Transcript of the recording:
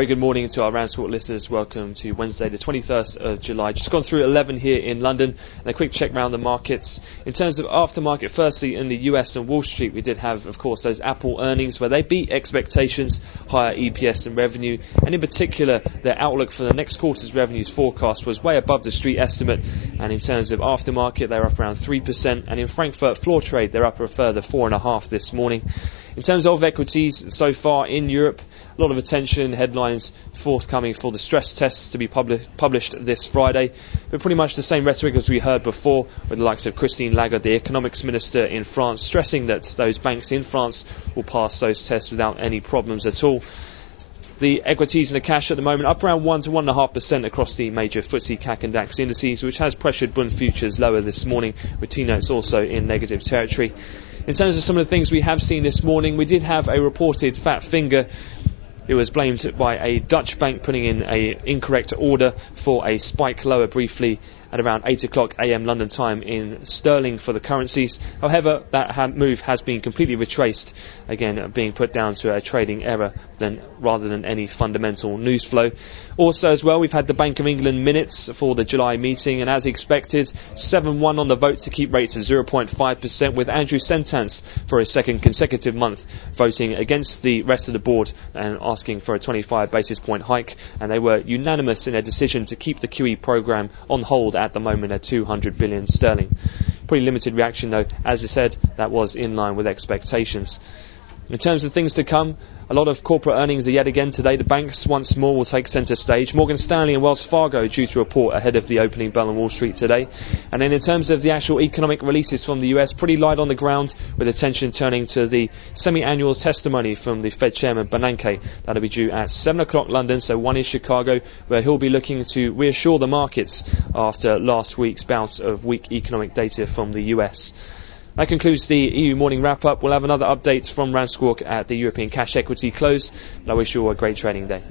Very good morning to our RANsquawk listeners. Welcome to Wednesday the 21st of July. Just gone through 11 here in London and a quick check round the markets. In terms of aftermarket, firstly in the US and Wall Street we did have, of course, those Apple earnings where they beat expectations, higher EPS and revenue, and in particular their outlook for the next quarter's revenues forecast was way above the street estimate. And in terms of aftermarket, they're up around 3%, and in Frankfurt floor trade they're up a further 4.5% this morning. In terms of equities so far in Europe, a lot of attention, headlines forthcoming for the stress tests to be published this Friday. But pretty much the same rhetoric as we heard before, with the likes of Christine Lagarde, the economics minister in France, stressing that those banks in France will pass those tests without any problems at all. The equities and the cash at the moment up around 1 to 1.5% across the major FTSE, CAC and DAX indices, which has pressured Bund futures lower this morning, with T-notes also in negative territory. In terms of some of the things we have seen this morning, we did have a reported fat finger. It was blamed by a Dutch bank putting in an incorrect order for a spike lower briefly at around 8 o'clock AM London time in sterling for the currencies. However, that move has been completely retraced, again being put down to a trading error rather than any fundamental news flow. Also as well, we've had the Bank of England minutes for the July meeting, and as expected, 7-1 on the vote to keep rates at 0.5%, with Andrew Sentance for his second consecutive month voting against the rest of the board and asking for a 25 basis point hike, and they were unanimous in their decision to keep the QE programme on hold at the moment at 200 billion sterling. Pretty limited reaction though, as I said, that was in line with expectations. In terms of things to come, a lot of corporate earnings are yet again today. The banks once more will take centre stage. Morgan Stanley and Wells Fargo due to report ahead of the opening bell on Wall Street today. And then in terms of the actual economic releases from the US, pretty light on the ground, with attention turning to the semi-annual testimony from the Fed Chairman Bernanke. That'll be due at 7 o'clock London, so 1 in Chicago, where he'll be looking to reassure the markets after last week's bout of weak economic data from the US. That concludes the EU morning wrap-up. We'll have another update from RANsquawk at the European cash equity close. And I wish you all a great trading day.